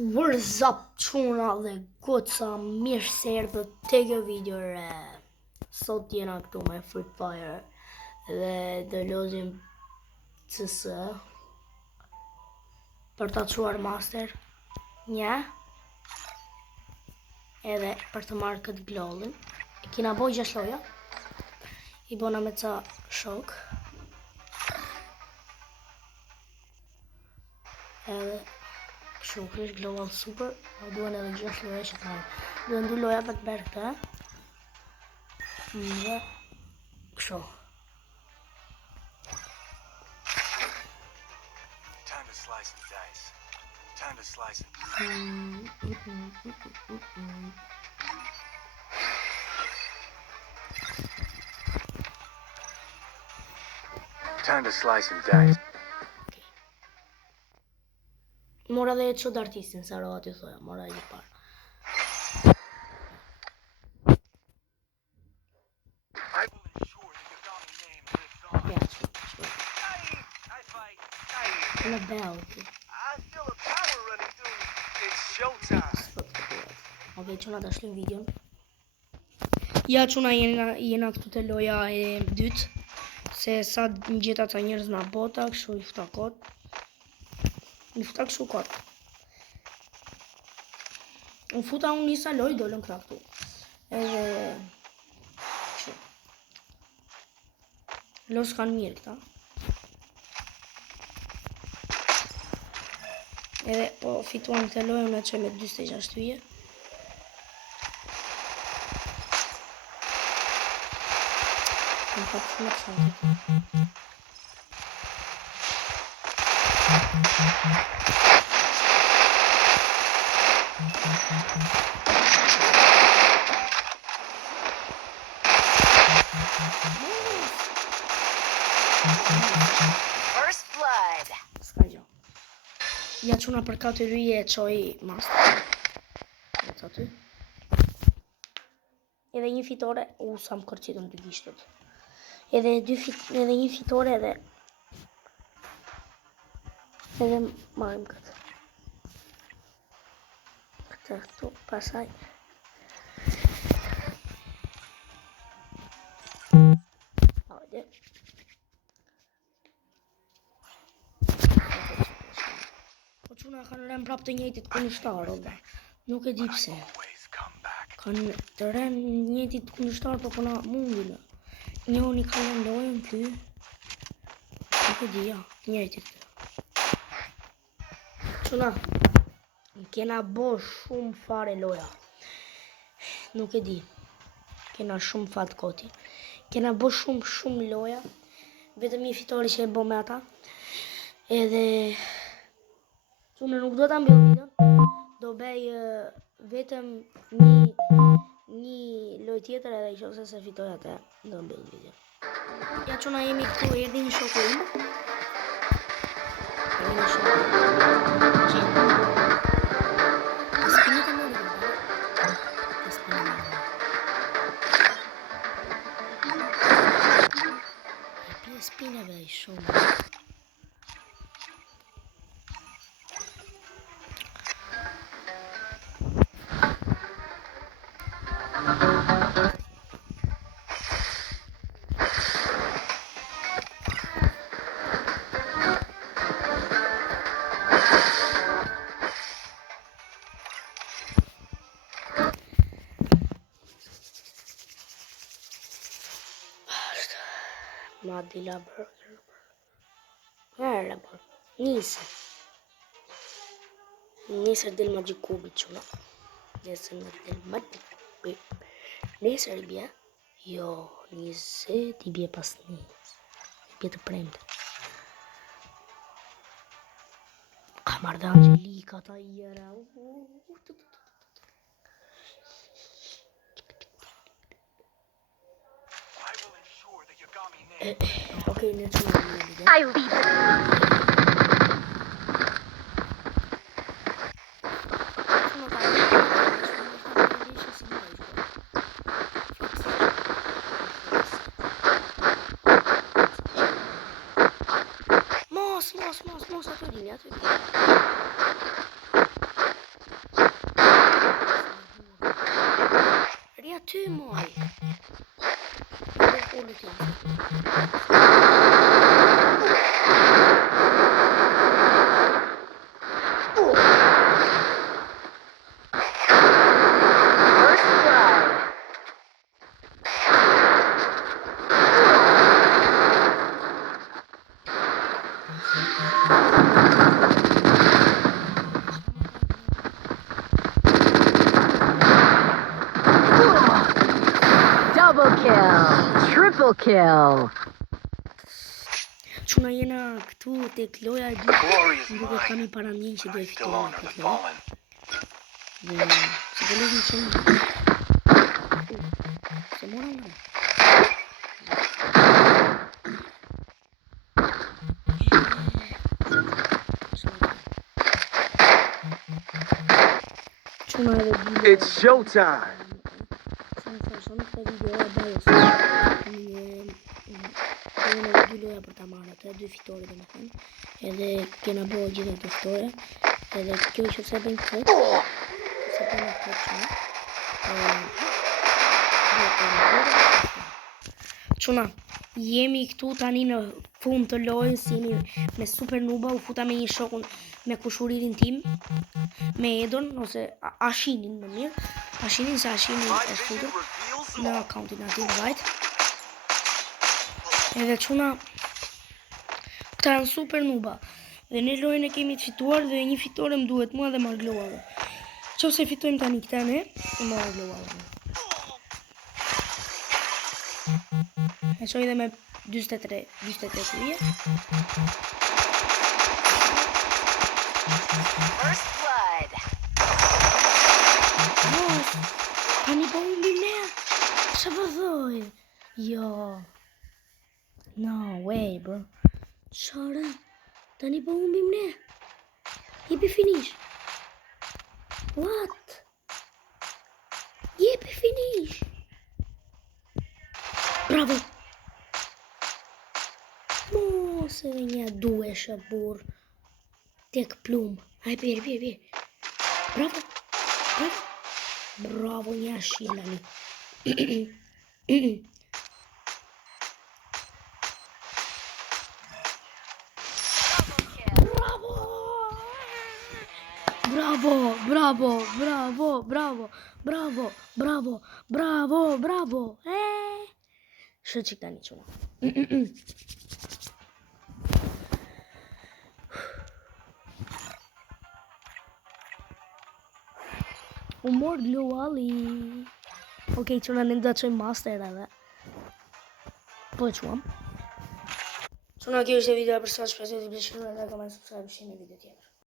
What's up çuna dhe goca, mirë se erdhët te kjo video re. Sot jena këtu me Free Fire dhe do lozim CS për ta çuar master një edhe për të marrë këtë glollin. E kina boj 6 loja, i bona me ca shok edhe shumë është global super, a duen edhe 6 loja që të marrë. Duen 2 loja për të bërë këta. Dhe kësho. Time to slice the dice. Time to slice it. Time to slice and dice. Mora dhe që dartistin, sa rohat ju thoja, mora e një parë. I will ensure that your Yagami name lives on. Ja, që. I fight. Në belti. I feel a power running through. It's showtime. Ok, quna ta shlim videon. Ja, quna jena këtu të loja e dytë. Se sa në gjitha ca njërës nga bota, këshu i fta kot. Në fta këshu kot. Në futa unë njësa loj, dollën këta këtu. Edhe këshu. Los kanë mirë këta. Edhe po fituan këtë lojën e që me 26 tyje. Në kapë shumë të shumë. First blood. Ska gjo. Ja quna për katë ryje e qoj master. Në të aty. Edhe një fitore, sa më kërqitën 2 gishtët. Edhe një fitore edhe marim këtë. Këtë këtu, pasaj. Hajde. Po quna kanë rem prap të njëjtit kundërshtar, obe. Nuk e di pse. Always come back. Kanë të rem njëjtit kundërshtar, po këna mundin. Njoni ka lojën ty. Nuk e di, ja, njëjtit. Quna, kena bo shumë fare loja. Nuk e di. Kena shumë fat koti. Kena bo shumë loja. Vetëm një fitori që e bo me ata. Edhe Quna nuk do ta mbyll videon. Do bej vetëm një lojë tjetër edhe i qofse se fitoj atë, do mbyll videon. Ja quna jemi këtu, erdhi një shoku im. Erdhi një shoku im. Spinit e mëri. Spineve i shumë. Ma dila burger. Herre bër. Nisër del ma gjikubit quna. Nisër në del ma gjikubit. Nisër i bje. Jo, nisët i bje pas nisë. I bje të premte. Kamar dhe Angelika ta i era. I will ensure that your Yagami name. Ok, në quna në video. I leave it. Mos atë rinja, atë rinja. Double kill. Çuna jena këtu tek loja e The dytë. glory is Duke kam mine. I parandin që do e Still fitova honor the këtë lojë. fallen. Dhe se do lezim shumë. Se mora nga. Çuna edhe dy. It's showtime. Shumë këtë video e bajës. Kena dy loja për ta marrë atë, dy fitore dhe me thënë. Edhe kena bo gjithë të fitore. Edhe kjo që se bëjmë këtë. Se bëjmë këtë që. Quna, jemi këtu tani në fund të lojës, jemi me super nuba, u futa me një shokun me kushuririn tim, me Edon, ose Ashinin më mirë. Ashinin se Ashinin My e vision futur reveals në all. accountin aty vajt. Edhe quna, këta janë super nuba. Dhe në lojën e kemi të fituar dhe një fitore më duhet mua dhe Margloave. Qose fitojmë tani këta ne, e Margloave. E qoj dhe me 43 krije. First blood. Mos, tani po umbim ne. Ç'a po thoj? Jo. No way, bro. Çfarë? Tani po umbim ne. Jepi finish. What? Jepi finish. Bravo. Mos edhe një duesha burr. Tek plum. Ai pir. Bravo. Bravo. Bravo një shilani. Bravo. Shë që këta një quna. U mor globali. Okej, quna në nda qoj master edhe. Po e quam. Quna kjo është e video për sot, shpresoj të pëlqyer, like, comment, subscribe, share në video tjetër.